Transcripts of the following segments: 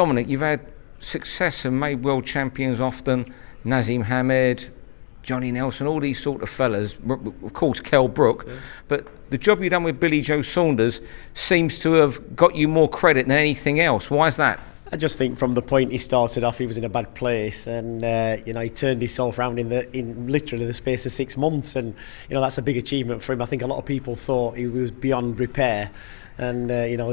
Dominic, you've had success and made world champions often. Nazim Hamed, Johnny Nelson, all these sort of fellas, of course Kell Brook, yeah. But the job you've done with Billy Joe Saunders seems to have got you more credit than anything else. Why is that? I just think from the point he started off, he was in a bad place, and he turned himself around in literally the space of 6 months, and that's a big achievement for him. I think a lot of people thought he was beyond repair. And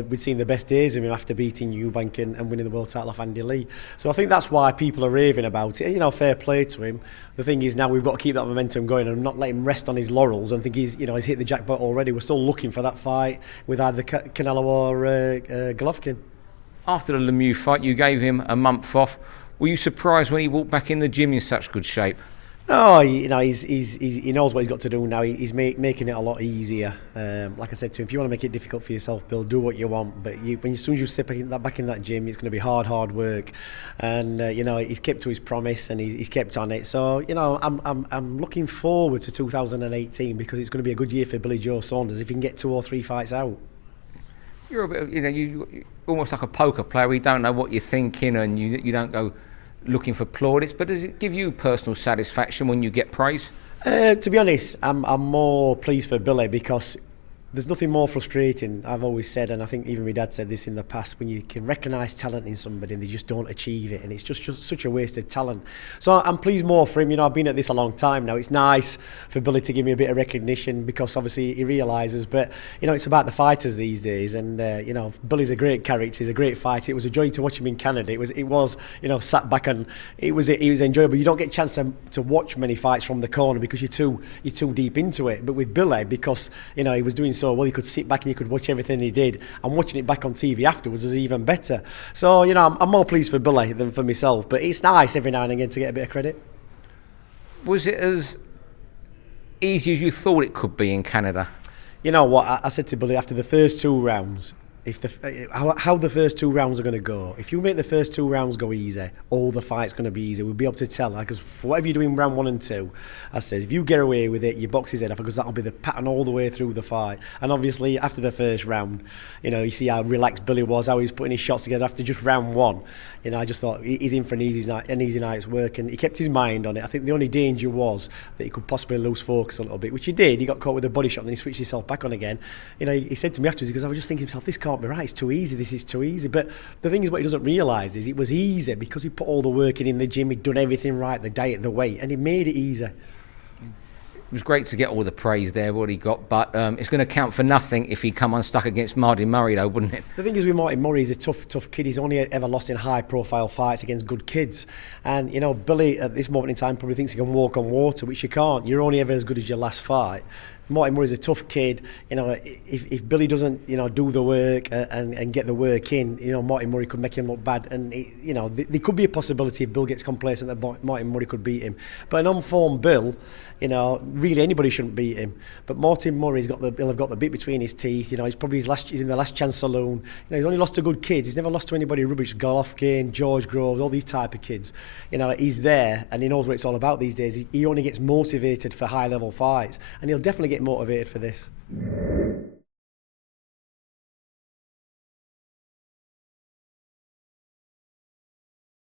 we'd seen the best days of him after beating Eubank and winning the world title off Andy Lee. So I think that's why people are raving about it. Fair play to him. The thing is now we've got to keep that momentum going and not let him rest on his laurels and think he's hit the jackpot already. We're still looking for that fight with either Canelo or Golovkin. After the Lemieux fight, you gave him a month off. Were you surprised when he walked back in the gym in such good shape? No, he knows what he's got to do now. He's making it a lot easier. Like I said to him, if you want to make it difficult for yourself, Bill, do what you want. But as soon as you step back in that gym, it's going to be hard work. And he's kept to his promise and he's kept on it. So I'm looking forward to 2018 because it's going to be a good year for Billy Joe Saunders if he can get 2 or 3 fights out. You're a bit, you're almost like a poker player. You don't know what you're thinking, and you don't go looking for plaudits, but does it give you personal satisfaction when you get praise? To be honest, I'm more pleased for Billy because there's nothing more frustrating, I've always said, and I think even my dad said this in the past, when you can recognise talent in somebody and they just don't achieve it, and it's just such a wasted talent. So I'm pleased more for him. I've been at this a long time now. It's nice for Billy to give me a bit of recognition because obviously he realises, but it's about the fighters these days, and Billy's a great character, he's a great fighter. It was a joy to watch him in Canada. It was sat back and it was enjoyable. You don't get a chance to watch many fights from the corner because you're too deep into it. But with Billy, because he was doing so well, you could sit back and you could watch everything he did, and watching it back on TV afterwards is even better. So I'm more pleased for Billy than for myself, but it's nice every now and again to get a bit of credit. Was it as easy as you thought it could be in Canada? You know what, I said to Billy after the first 2 rounds, how the first 2 rounds are going to go. If you make the first 2 rounds go easy, all the fight's going to be easy. We'll be able to tell. Because for whatever you're doing round 1 and 2, I said, if you get away with it, you box his head off, because that'll be the pattern all the way through the fight. And obviously, after the first round, you see how relaxed Billy was, how he was putting his shots together after just round 1. I just thought he's in for an easy night's work, and he kept his mind on it. I think the only danger was that he could possibly lose focus a little bit, which he did. He got caught with a body shot, and then he switched himself back on again. He said to me afterwards, because I was just thinking to himself, this can't be right. It's too easy. This is too easy. But the thing is, what he doesn't realise is it was easy because he put all the work in the gym. He'd done everything right, the diet, the weight, and he made it easy. It was great to get all the praise there, what he got, but it's going to count for nothing if he come unstuck against Martin Murray, though, wouldn't it? The thing is with Martin Murray, he's a tough kid. He's only ever lost in high-profile fights against good kids. And, Billy, at this moment in time, probably thinks he can walk on water, which you can't. You're only ever as good as your last fight. Martin Murray's a tough kid. If Billy doesn't, do the work and get the work in, Martin Murray could make him look bad. And there could be a possibility if Bill gets complacent that Martin Murray could beat him. But an unformed Bill, really anybody shouldn't beat him. But Martin Murray's he'll have got the bit between his teeth. He's probably he's in the last chance saloon. He's only lost to good kids. He's never lost to anybody rubbish. Golovkin, George Groves, all these type of kids. He's there and he knows what it's all about these days. He only gets motivated for high level fights, and he'll definitely get motivated for this.